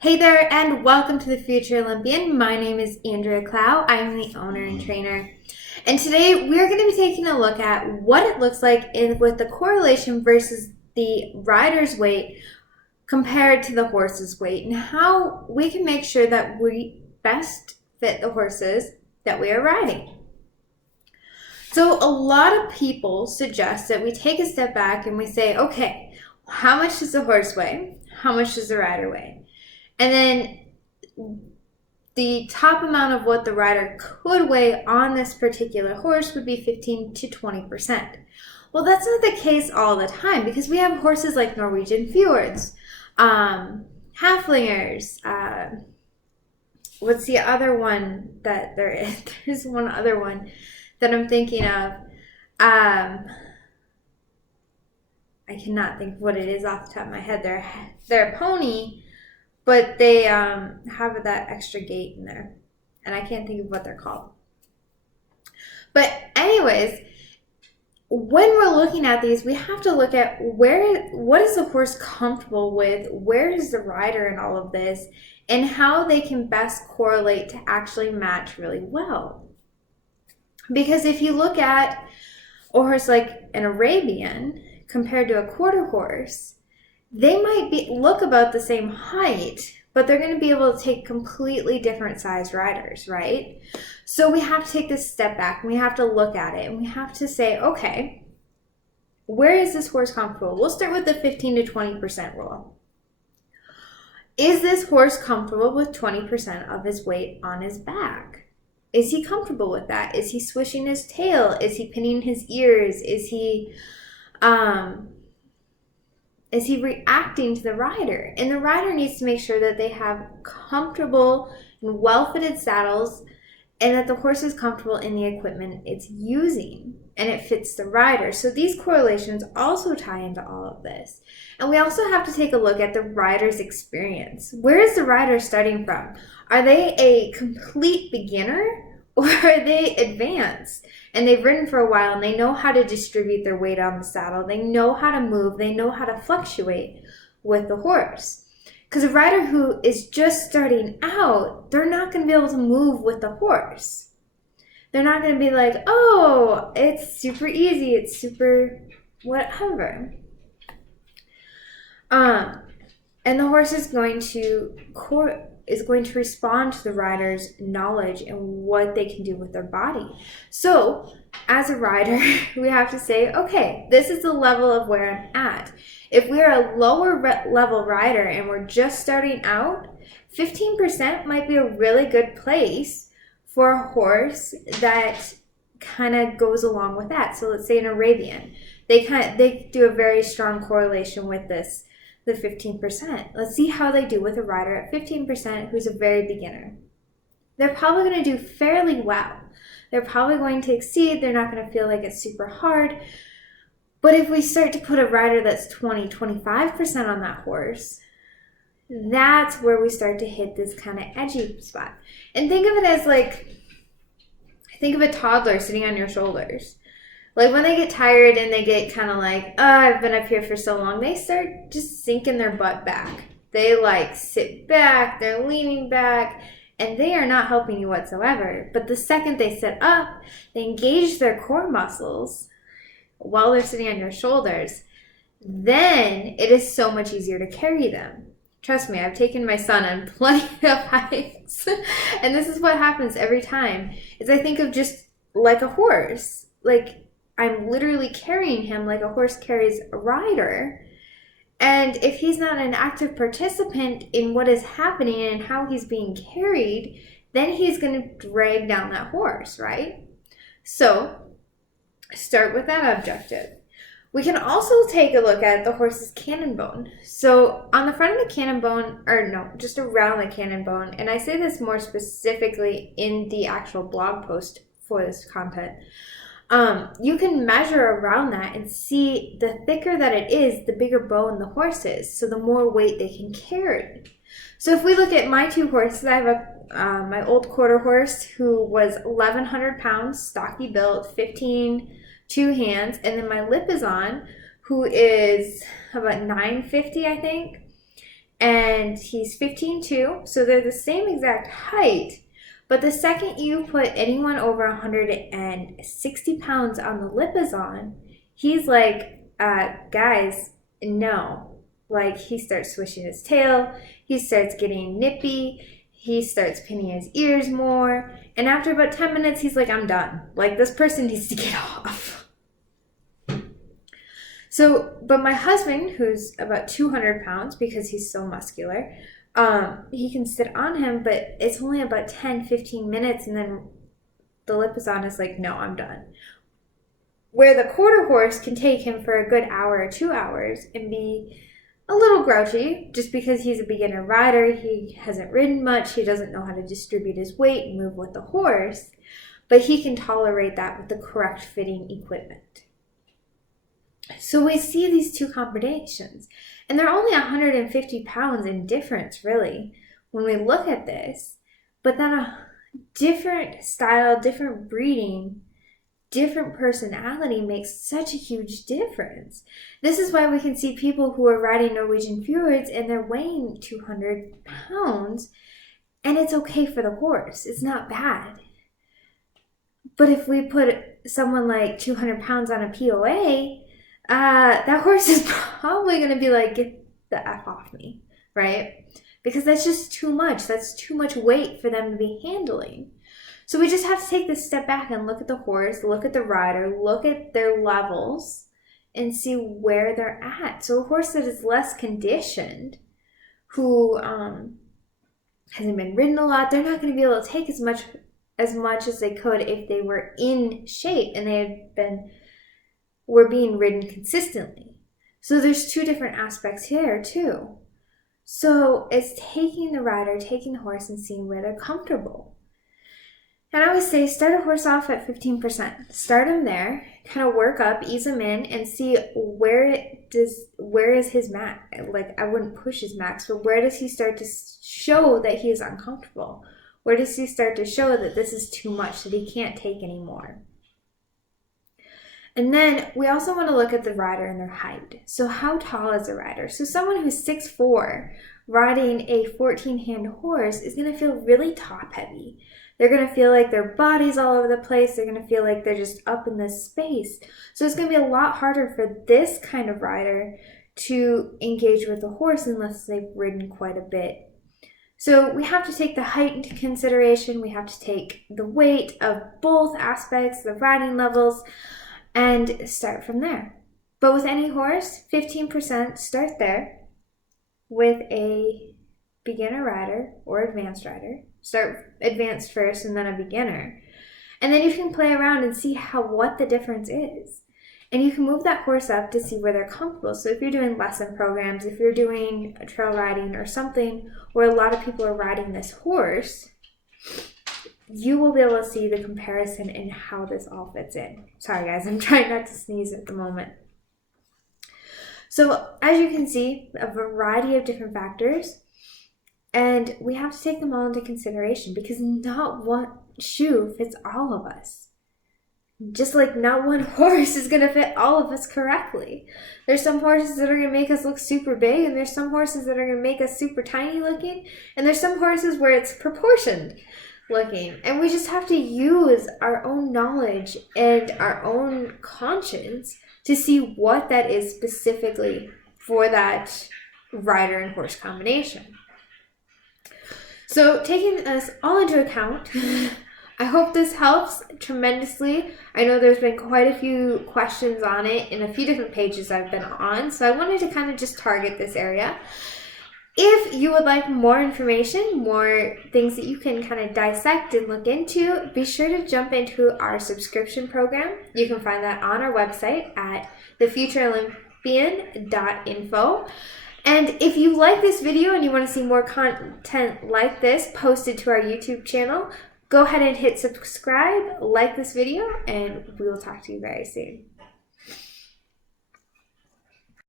Hey there, and welcome to the Future Olympian. My name is Andrea Clow. I'm the owner and trainer. And today we're going to be taking a look at what it looks like with the correlation versus the rider's weight compared to the horse's weight, and how we can make sure that we best fit the horses that we are riding. So a lot of people suggest that we take a step back and we say, okay, how much does the horse weigh? How much does the rider weigh? And then the top amount of what the rider could weigh on this particular horse would be 15 to 20%. Well, that's not the case all the time, because we have horses like Norwegian fjords, Halflingers. What's the other one that there is? There's one other one that I'm thinking of. I cannot think of what it is off the top of my head. They're a pony, but they have that extra gait in there. And I can't think of what they're called. But anyways, when we're looking at these, we have to look at what is the horse comfortable with, where is the rider in all of this, and how they can best correlate to actually match really well. Because if you look at a horse like an Arabian compared to a quarter horse, they might look about the same height, but they're going to be able to take completely different size riders, right? So we have to take this step back and we have to look at it and we have to say, okay, where is this horse comfortable? We'll start with the 15 to 20% rule. Is this horse comfortable with 20% of his weight on his back? Is he comfortable with that? Is he swishing his tail? Is he pinning his ears? Is he reacting to the rider? And the rider needs to make sure that they have comfortable and well-fitted saddles and that the horse is comfortable in the equipment it's using and it fits the rider. So these correlations also tie into all of this. And we also have to take a look at the rider's experience. Where is the rider starting from? Are they a complete beginner or are they advanced? And they've ridden for a while and they know how to distribute their weight on the saddle. They know how to move. They know how to fluctuate with the horse. Because a rider who is just starting out, they're not going to be able to move with the horse. They're not going to be like, oh, it's super easy. It's super whatever. And the horse is going to respond to the rider's knowledge and what they can do with their body. So as a rider, we have to say, okay, this is the level of where I'm at. If we're a lower level rider and we're just starting out, 15% might be a really good place for a horse that kind of goes along with that. So let's say an Arabian, they do a very strong correlation with this, the 15%. Let's see how they do with a rider at 15% who's a very beginner. They're probably going to do fairly well. They're probably going to exceed. They're not going to feel like it's super hard. But if we start to put a rider that's 20, 25% on that horse, that's where we start to hit this kind of edgy spot. And think of it as think of a toddler sitting on your shoulders. Like when they get tired and they get kind of like, oh, I've been up here for so long, they start just sinking their butt back. They sit back, they're leaning back, and they are not helping you whatsoever. But the second they sit up, they engage their core muscles while they're sitting on your shoulders, then it is so much easier to carry them. Trust me, I've taken my son on plenty of hikes, and this is what happens every time, is I think of just like a horse. Like, I'm literally carrying him like a horse carries a rider. And if he's not an active participant in what is happening and how he's being carried, then he's going to drag down that horse, right? So start with that objective. We can also take a look at the horse's cannon bone. So on the front of the cannon bone, or no, just around the cannon bone, and I say this more specifically in the actual blog post for this content, you can measure around that and see the thicker that it is, the bigger bone the horse is, so the more weight they can carry. So if we look at my two horses, I have my old quarter horse who was 1,100 pounds, stocky built, 15 two hands, and then my Lipizan who is about 950, I think, and he's 15 too, so they're the same exact height. But the second you put anyone over 160 pounds on the lipizzan, he's like, guys, no. Like, he starts swishing his tail, he starts getting nippy, he starts pinning his ears more, and after about 10 minutes, he's like, I'm done. Like, this person needs to get off. So, but my husband, who's about 200 pounds because he's so muscular, he can sit on him, but it's only about 10-15 minutes, and then the lipizzan is like, no, I'm done. Where the quarter horse can take him for a good hour or 2 hours and be a little grouchy just because he's a beginner rider. He hasn't ridden much. He doesn't know how to distribute his weight and move with the horse, but he can tolerate that with the correct fitting equipment. So we see these two combinations, and they're only 150 pounds in difference, really, when we look at this. But then a different style, different breeding, different personality makes such a huge difference. This is why we can see people who are riding Norwegian fjords and they're weighing 200 pounds, and it's okay for the horse. It's not bad. But if we put someone like 200 pounds on a POA, that horse is probably going to be like, get the F off me, right? Because that's just too much. That's too much weight for them to be handling. So we just have to take this step back and look at the horse, look at the rider, look at their levels, and see where they're at. So a horse that is less conditioned, who hasn't been ridden a lot, they're not going to be able to take as much as they could if they were in shape and they were being ridden consistently. So there's two different aspects here too. So it's taking the rider, taking the horse, and seeing where they're comfortable. And I always say, start a horse off at 15%. Start him there, kind of work up, ease him in, and see where is his max. Like, I wouldn't push his max, but where does he start to show that he is uncomfortable? Where does he start to show that this is too much, that he can't take anymore? And then we also want to look at the rider and their height. So how tall is a rider? So someone who's 6'4", riding a 14-hand horse is going to feel really top heavy. They're going to feel like their body's all over the place. They're going to feel like they're just up in this space. So it's going to be a lot harder for this kind of rider to engage with the horse unless they've ridden quite a bit. So we have to take the height into consideration. We have to take the weight of both aspects, the riding levels, and start from there. But with any horse, 15%, start there with a beginner rider or advanced rider. Start advanced first and then a beginner. And then you can play around and see what the difference is. And you can move that horse up to see where they're comfortable. So if you're doing lesson programs, if you're doing trail riding or something where a lot of people are riding this horse, you will be able to see the comparison and how this all fits in. Sorry guys, I'm trying not to sneeze at the moment. So as you can see, a variety of different factors, and we have to take them all into consideration because not one shoe fits all of us. Just like not one horse is going to fit all of us correctly. There's some horses that are going to make us look super big, and there's some horses that are going to make us super tiny looking, and there's some horses where it's proportioned looking. And we just have to use our own knowledge and our own conscience to see what that is specifically for that rider and horse combination. So taking this all into account, I hope this helps tremendously. I know there's been quite a few questions on it in a few different pages I've been on, so I wanted to kind of just target this area. If you would like more information, more things that you can kind of dissect and look into, be sure to jump into our subscription program. You can find that on our website at thefutureolympian.info. And if you like this video and you want to see more content like this posted to our YouTube channel, go ahead and hit subscribe, like this video, and we will talk to you very soon.